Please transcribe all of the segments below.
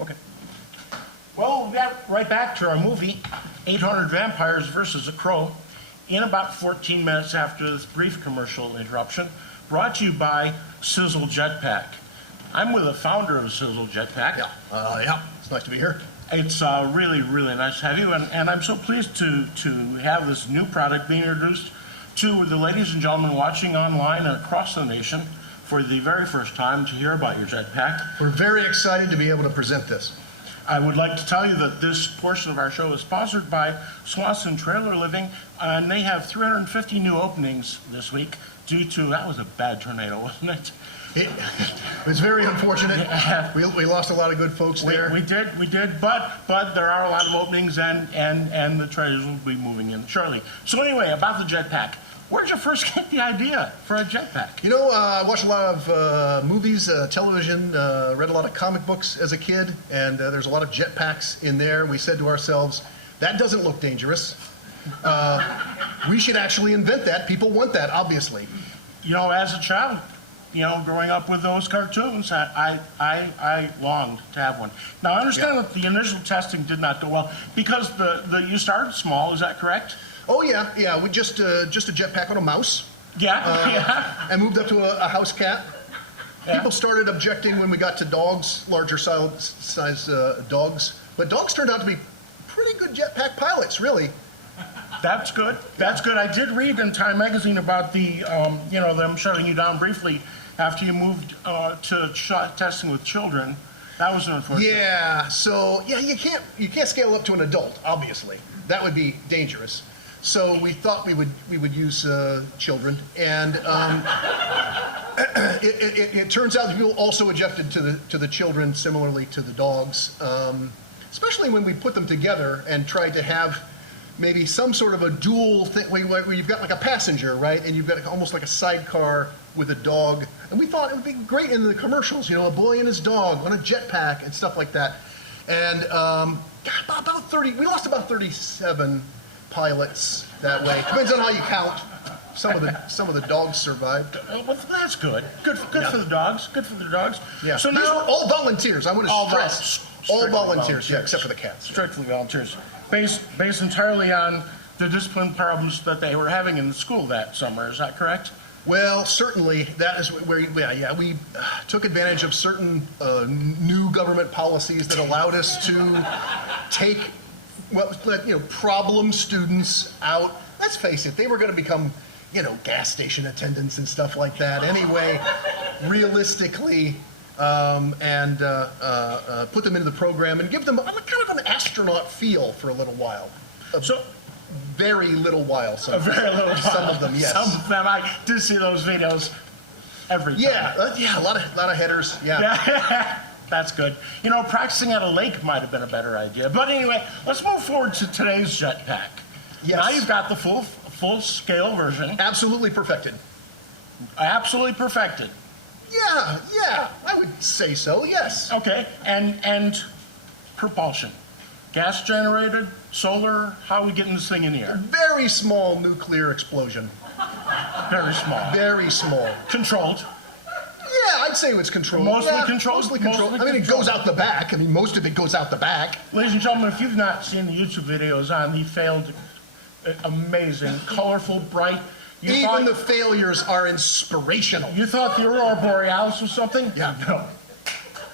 Okay. Well, we got right back to our movie, 800 Vampires versus a Crow, in about 14 minutes after this brief commercial interruption, brought to you by Sizzle JetPack. I'm with the founder of Sizzle JetPack. Yeah, it's nice to be here. It's really, really nice to have you, and I'm so pleased to have this new product being introduced to the ladies and gentlemen watching online and across the nation for the very first time to hear about your JetPack. We're very excited to be able to present this. I would like to tell you that this portion of our show is sponsored by Swanson Trailer Living, and they have 350 new openings this week due to, that was a bad tornado, wasn't it? It was very unfortunate. We lost a lot of good folks there. We did, but there are a lot of openings, and the trailers will be moving in shortly. So anyway, about the JetPack. Where'd you first get the idea for a jetpack? You know, I watched a lot of movies, television, read a lot of comic books as a kid, and there's a lot of jetpacks in there. We said to ourselves, that doesn't look dangerous. We should actually invent that. People want that, obviously. You know, as a child, growing up with those cartoons, I longed to have one. Now, I understand that the initial testing did not go well because you started small, is that correct? Oh yeah. We just a jetpack on a mouse. Yeah. And moved up to a house cat. Yeah. People started objecting when we got to dogs, larger size dogs. But dogs turned out to be pretty good jetpack pilots, really. That's good. That's good. I did read in Time magazine about them shutting you down briefly after you moved to testing with children. That was unfortunate. Yeah. So you can't scale up to an adult, obviously. That would be dangerous. So we thought we would use children, and it turns out people also objected to the children similarly to the dogs, especially when we put them together and tried to have maybe some sort of a dual thing where you've got like a passenger, right, and you've got almost like a sidecar with a dog, and we thought it would be great in the commercials, a boy and his dog on a jetpack and stuff like that, and we lost about 37 pilots that way. Depends on how you count. Some of the dogs survived. Well, that's good. Good for the dogs. Good for the dogs. Yeah. So these now were all volunteers. I want to stress all volunteers. Yeah, except for the cats. Strictly volunteers, based entirely on the discipline problems that they were having in the school that summer. Is that correct? Well, certainly that is where we took advantage of certain new government policies that allowed us to take problem students out. Let's face it, they were going to become, gas station attendants and stuff like that anyway, realistically, and put them into the program and give them kind of an astronaut feel for a little while. Very little while. Some of them, yes. Some of them, I did see those videos every time. Yeah, a lot of headers, yeah. That's good. Practicing at a lake might have been a better idea. But anyway, let's move forward to today's jetpack. Yes. Now you've got the full-scale version. Absolutely perfected. Absolutely perfected. Yeah, I would say so, yes. Okay, and propulsion. Gas generated, solar, how are we getting this thing in the air? Very small nuclear explosion. Very small. Very small. Controlled. Yeah, I'd say it's controlled. Mostly controlled? Mostly controlled. It goes out the back. Most of it goes out the back. Ladies and gentlemen, if you've not seen the YouTube videos on the failed, amazing, colorful, bright... Even the failures are inspirational. You thought the Aurora Borealis was something? Yeah. No.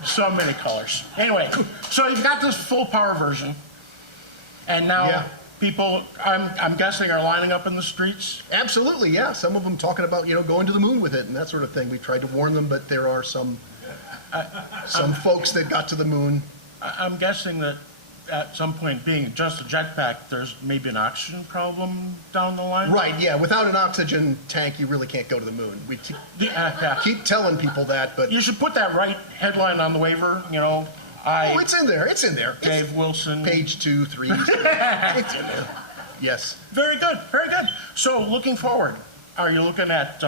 So many colors. Anyway, so you've got this full power version, and now people, I'm guessing, are lining up in the streets? Absolutely, yeah. Some of them talking about, going to the moon with it and that sort of thing. We tried to warn them, but there are some folks that got to the moon. I'm guessing that at some point, being just a jetpack, there's maybe an oxygen problem down the line? Right, yeah. Without an oxygen tank, you really can't go to the moon. We keep telling people that, but... You should put that right headline on the waiver, it's in there. It's in there. Dave Wilson. Page 2, 3. It's in there. Yes. Very good. Very good. So, looking forward, are you looking at,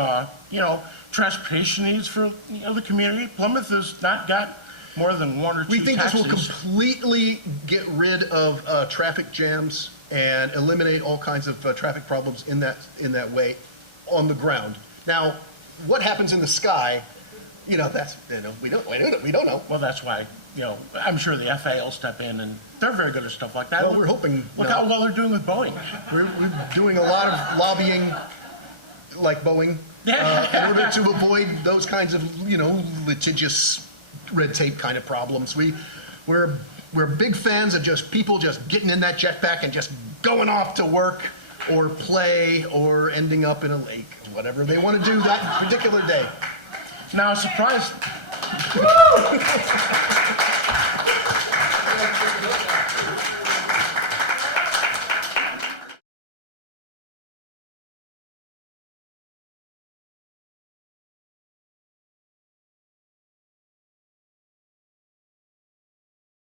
transportation needs for the community? Plymouth has not got more than one or two We think taxis. this will completely get rid of traffic jams and eliminate all kinds of traffic problems in that way on the ground. Now, what happens in the sky? We don't know. Well, that's why I'm sure the FAA will step in, and they're very good at stuff like that. Well, we're hoping. Look how well they're doing with Boeing. We're doing a lot of lobbying, like Boeing, in order to avoid those kinds of, litigious red tape kind of problems. We're big fans of just people just getting in that jetpack and just going off to work or play or ending up in a lake, whatever they want to do that particular day. Now, a surprise.